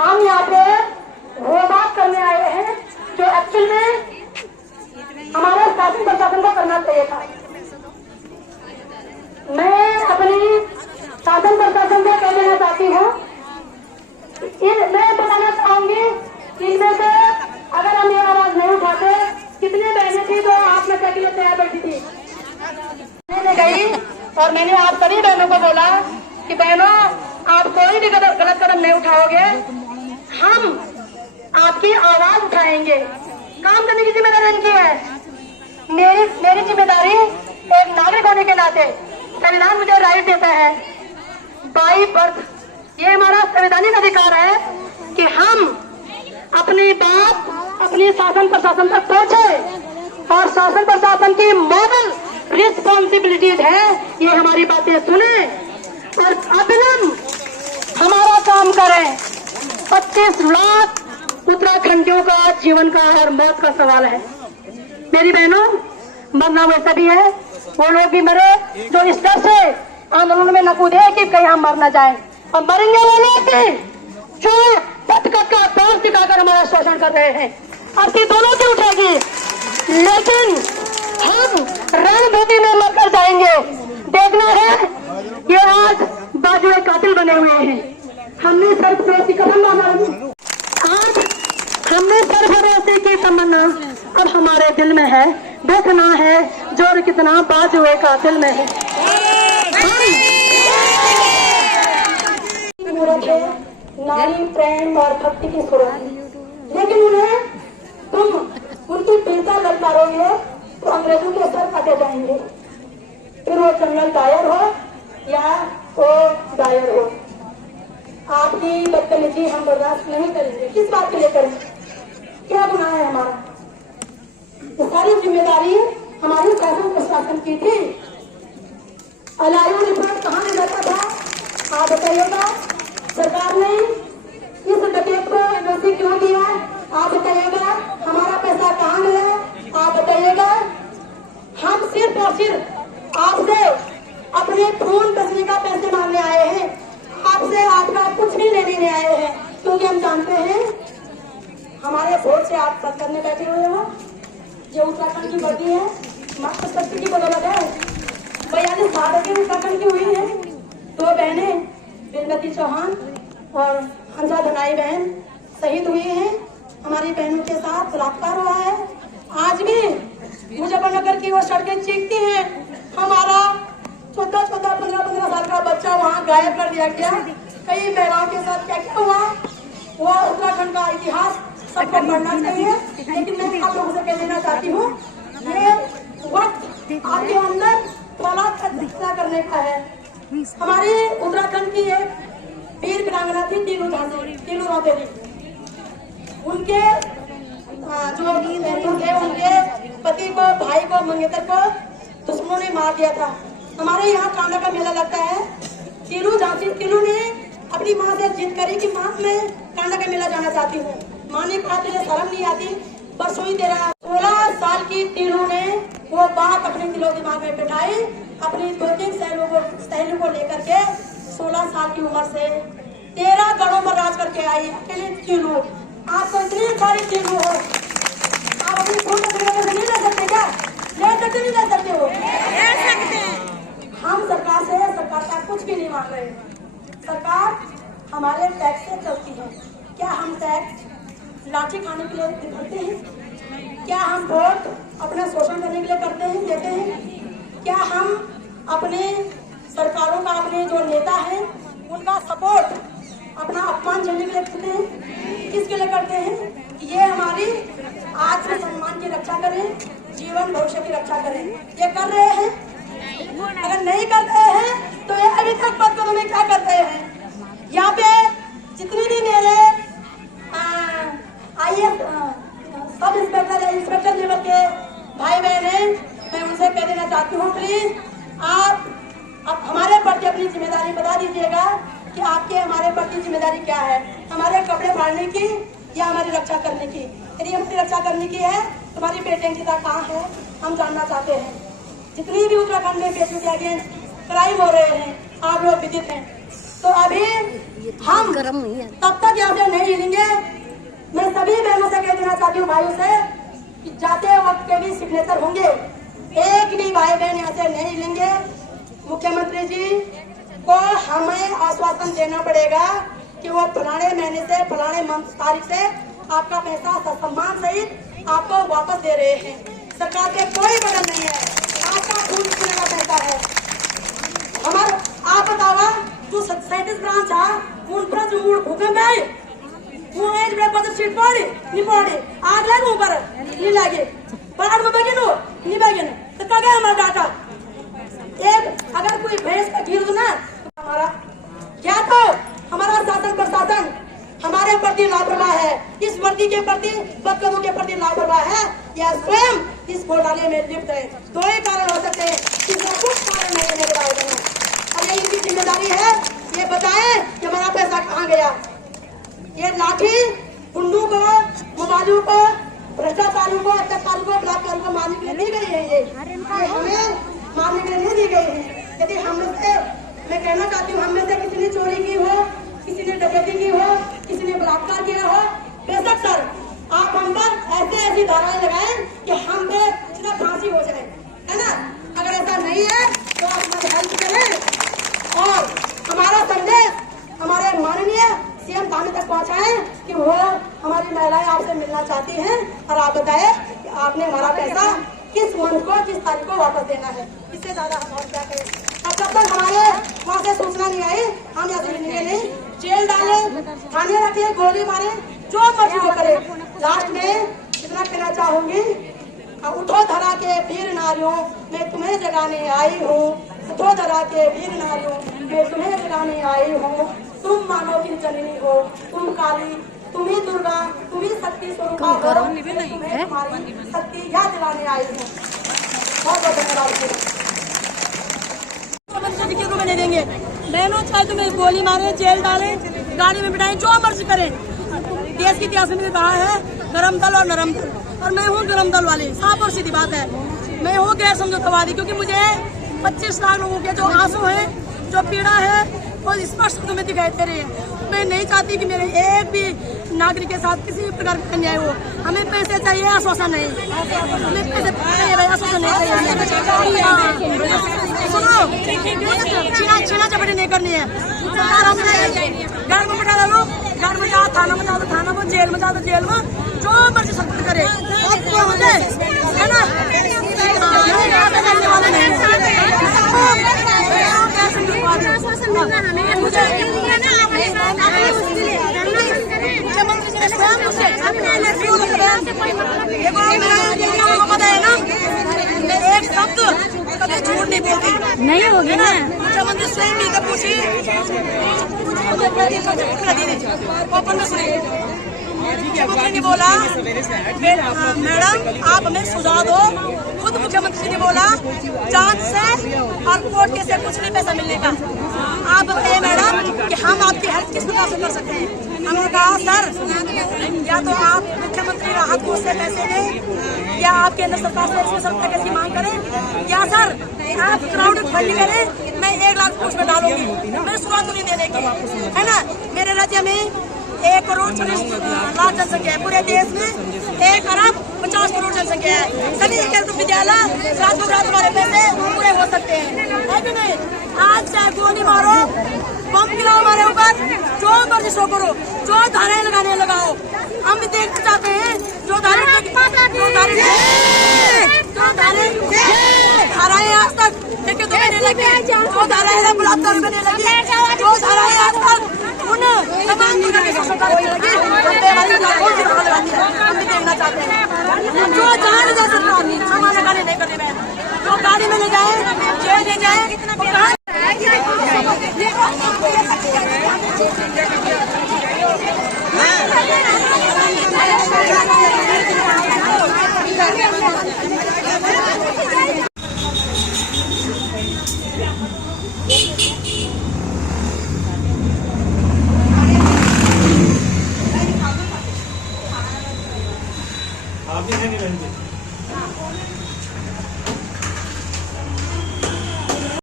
हम यहाँ पे वो बात करने आए हैं जो एक्चुअल में हमारे शासन प्रशासन को करना चाहिए था। मैं अपनी शासन प्रशासन से कह देना चाहती हूँ, मैं बताना चाहूंगी इनमें से अगर हम ये आवाज नहीं उठाते, कितने बहनें थी तो आत्महत्या के लिए तैयार बैठी थी। मैं गई और मैंने आप सभी बहनों को बोला कि बहनों आप कोई भी गलत कदम नहीं उठाओगे, हम आपकी आवाज उठाएंगे। काम करने की जिम्मेदारी इनकी है। मेरी जिम्मेदारी एक नागरिक होने के नाते संविधान मुझे राइट देता है बाई बर्थ, ये हमारा संवैधानिक अधिकार है कि हम अपनी बात अपनी शासन प्रशासन तक पहुंचे और शासन प्रशासन की मॉरल रिस्पॉन्सिबिलिटीज है ये हमारी बातें सुने और अभिनंदन हमारा काम करें। 25 लाख उत्तराखंडियों का जीवन का और मौत का सवाल है। मेरी बहनों, मरना वैसा भी है, वो लोग भी मरे जो इस डर से आंदोलन में न कूदे कि कहीं हम मर न जाए, और मरेंगे वो लोग भी जो पटकट का दोष दिखाकर हमारा शोषण कर रहे हैं। अर्थी दोनों की उठेगी, लेकिन हम रणभूमि में मरकर जाएंगे। देखना है ये आज बाजुए कातिल बने हुए हैं। हमने सर्वभरोसे की तमन्ना, आज हमने सर्वभरोसे की तमन्ना अब हमारे दिल में है। देखना है जोर कितना बाजुए कातिल में है। नारी प्रेम और भक्ति की सूरत, लेकिन उन्हें तुम उनकी पीछा कर पाओगे तो अंग्रेजों के सर काटे जाएंगे। फिर वो जनरल डायर हो या वो डायर हो, आपकी बदतमीजी हम बर्दाश्त नहीं करेंगे। किस बात के लिए करेंगे? क्या गुनाह है हमारा? ये सारी जिम्मेदारी हमारी शासन प्रशासन की थी। अलायू रिपोर्ट कहाँ ले जाता था आप बताइएगा? सरकार ने इस डकैत को एनओसी क्यों दिया आप बताइएगा? हमारा पैसा कहाँ गया आप बताइएगा? हम सिर्फ और सिर्फ आपसे अपने खून बचने का पैसे मांगने आए हैं, आपसे आपका कुछ भी लेने नहीं आए हैं, क्योंकि हम जानते हैं हमारे वोट से आप सब करने बैठे हुए हो। जो उत्तराखंड की वर्दी है मात्र शक्ति की बदौलत है। 42 साल के उत्तराखंड की हुई है। 2 बहनें बिंदती चौहान और हंसा धनाई बहन शहीद हुई हैं। हमारी बहनों के साथ बलात्कार हुआ है। आज भी मुजफ्फरनगर की वो सड़कें चीखती हैं, हमारा 14-15 साल का बच्चा वहाँ गायब कर दिया गया। कई महिलाओं के साथ क्या क्या हुआ, वो उत्तराखंड का इतिहास सबको पढ़ना चाहिए। लेकिन मैं आप लोगों से कह देना चाहती हूँ, ये वक्त आपके अंदर थोड़ा फैसला करने का है। हमारी उत्तराखंड की एक वीर वीरांगना थी तीनू रौतेली। उनके जो थे उनके पति को, भाई को, मंगेतर को दुश्मनों ने मार दिया था। हमारे यहाँ कांडा का मेला लगता है। तीनू ने अपनी माँ से जिद करी कि माँ मैं कांडा का मेला जाना चाहती हूँ। माँ ने कहा तुझे शर्म नहीं आती, परसों ही तेरा 16 साल की तीनू ने वो बात अपने दिलो दिमाग में बिठाई। अपनी 2-3 सहेलियों को लेकर के 16 साल की उम्र से 13 गढ़ों पर राज करके आई अकेले तीनू। आपको इतनी सारी तीनू हो, आप अपनी खून से नहीं ले सकते क्या? ले सकते नहीं ले सकते हो? ले सकते हैं। हम सरकार का कुछ भी नहीं मांग रहे। सरकार हमारे टैक्स से चलती है। क्या हम टैक्स लाठी खाने के लिए करते हैं? क्या हम वोट अपना शोषण करने के लिए करते हैं, देते हैं? क्या हम अपने सरकारों का, अपने जो नेता हैं उनका सपोर्ट अपना अपमान झेलने के लिए करते हैं? किसके लिए करते हैं? ये हमारी आत्म सम्मान की रक्षा करें, जीवन भविष्य की रक्षा करें। ये कर रहे हैं? अगर नहीं कर रहे हैं तो ये अभी तक पदों में क्या करते हैं? यहाँ पे जितनी भी मेरे IAS सब इंस्पेक्टर या इंस्पेक्टर लेवल के भाई बहन हैं, मैं उनसे कह देना चाहती हूँ, प्लीज आप अब हमारे प्रति अपनी जिम्मेदारी बता दीजिएगा कि आपके हमारे प्रति जिम्मेदारी क्या है। हमारे कपड़े फाड़ने की या हमारी रक्षा करने की? यदि हमारी रक्षा करने की है तो हमारी बेटियां की कहाँ है हम जानना चाहते हैं। जितनी भी उत्तराखंड में बेटियों के अगेंस्ट क्राइम हो रहे हैं आप लोग विदित हैं। तो अभी हम तब तक यहाँ से नहीं हिलेंगे। मैं सभी बहनों से कह देना चाहती हूँ, भाइयों से, कि जाते वक्त के भी सिग्नेचर होंगे, एक भी भाई बहन यहाँ से नहीं हिलेंगे। मुख्यमंत्री जी को हमें आश्वासन देना पड़ेगा कि वो फलाने महीने से फलाने तारीख से आपका पैसा सम्मान सहित आपको वापस दे रहे हैं। सरकार के कोई बदल नहीं है, आपका खून पीने का पैसा है। हमारा आप बतावा जो 37 ब्रांच है उन पर जो भूकंप है वो एक बड़े बजट सीट पड़ी नहीं पड़ी आग लगे ऊपर नहीं लगे बाढ़ में बगे नहीं बगे तो क्या गया हमारा डाटा। एक अगर कोई भैंस का गिर दो ना हमारा क्या तो हमारा शासन प्रशासन हमारे प्रति लापरवाह है, इस वर्दी के प्रति बदकदों के प्रति लापरवाह है या स्वयं इस घोटाले में लिप्त है। दो ही कारण हो सकते हैं, इसका कुछ कारण नहीं है। अगर इनकी जिम्मेदारी है ये बताएं कि हमारा पैसा कहाँ गया। ये लाठी गुंडों को, मोबाइलों को, भ्रष्टाचारियों को, अत्याचारियों को, बलात्कारियों को मारने के लिए दी गई है। ये हमें मारने के लिए नहीं दी गई है। यदि हम से मैं कहना चाहती हूँ, हम में से किसी ने चोरी की हो, किसी ने डकैती की हो, किसी ने बलात्कार किया हो, बेशक सर आप हम पर ऐसी धाराएं लगाएं कि हम पे सीधा फांसी हो जाए, है ना। अगर ऐसा नहीं है तो आप हमारी हेल्प करें और हमारा संदेश हमारे माननीय सीएम थाने तक पहुंचाएं कि वो हमारी महिलाएं आपसे मिलना चाहती हैं और आप बताएं कि आपने हमारा पैसा किस मंथ को किस तारीख को वापस देना है। इससे ज्यादा हम और क्या करें। अब जब तक हमारे वहाँ से सूचना नहीं आई हम यहाँ से मिलेंगे नहीं। जेल डाले, थाने रखे, गोली मारे, जो मर्जी वो करे। लास्ट में इतना कहना चाहूंगी, उठो धरा के वीर नारियों मैं तुम्हें जगाने आई हूँ। उठो धरा के वीर नारियों मैं तुम्हें जगाने आई हूँ। तुम मानो की जननी हो, तुम काली, तुम ही दुर्गा, तुम ही शक्ति स्वरूपा हो। तुम्हें तुम्हारी शक्ति याद दिलाने आई हूँ। बहुत बहुत धन्यवाद। को नहीं देंगे बहनों, चाहे तुम्हें गोली मारे, जेल डाले, गाड़ी में बिठाए, जो मर्जी करें। देश के इतिहास में कहा है गरम दल और नरम दल, और मैं हूँ गरम दल वाली। साफ और सीधी बात है, मैं हूँ गैर समझौतावादी, क्योंकि मुझे 25 लाख लोगों के जो आंसू है, जो पीड़ा है, वो स्पष्ट तुम्हें दिखाई दे रही है। मैं नहीं चाहती कि मेरे एक भी नागरिक के साथ किसी भी प्रकार का अन्याय हो। हमें पैसे चाहिए, आश्वासन नहीं। हमें पैसे चाहिए, आश्वासन नहीं चाहिए। सुनो, छीना चपटी नहीं करनी है। सरकार हमसे घर में बैठा लो, घर में जाओ, थाना में जाओ तो थाना में, जेल में जाओ तो जेल में, जो मर्जी सपोर्ट करे, है ना। एक शब्द कभी झूठ नहीं बोलती, नहीं होगी ना। मुख्यमंत्री स्वयं भी कब पूछी मुख्यमंत्री ने बोला मैडम आप हमें सुझाव दो। खुद मुख्यमंत्री ने बोला जांच से और कोर्ट के से कुछ नहीं पैसा मिलने का। आप बताइए मैडम कि हम आपकी हेल्प किस प्रकार से कर सकते हैं। हमने कहा सर या तो आप मुख्यमंत्री राहत कोष से पैसे दें, या आप केंद्र सरकार से इसमें सब पैकेज की मांग करें, या सर आप क्राउडेड फंडिंग करें। मैं 1 लाख कोष में डालूंगी, मैं शुरुआत नहीं देने की, है ना। मेरे राज्य में 1 करोड़ 40 लाख जनसंख्या है, पूरे देश में 1 अरब 50 करोड़ जनसंख्या है। सभी एक विद्यालय रातों रात हमारे पैसे पूरे हो सकते हैं, है कि नहीं। आज चाहे गोली मारो, बम गिराओ हमारे ऊपर, जो मर्जी सो करो, जो धाराएं लगाने लगाओ। हम भी देखना चाहते हैं जो धाराएं आज तक देखे तो नहीं लगी, जो धाराएं बलात्कार में नहीं लगी, जो धाराएं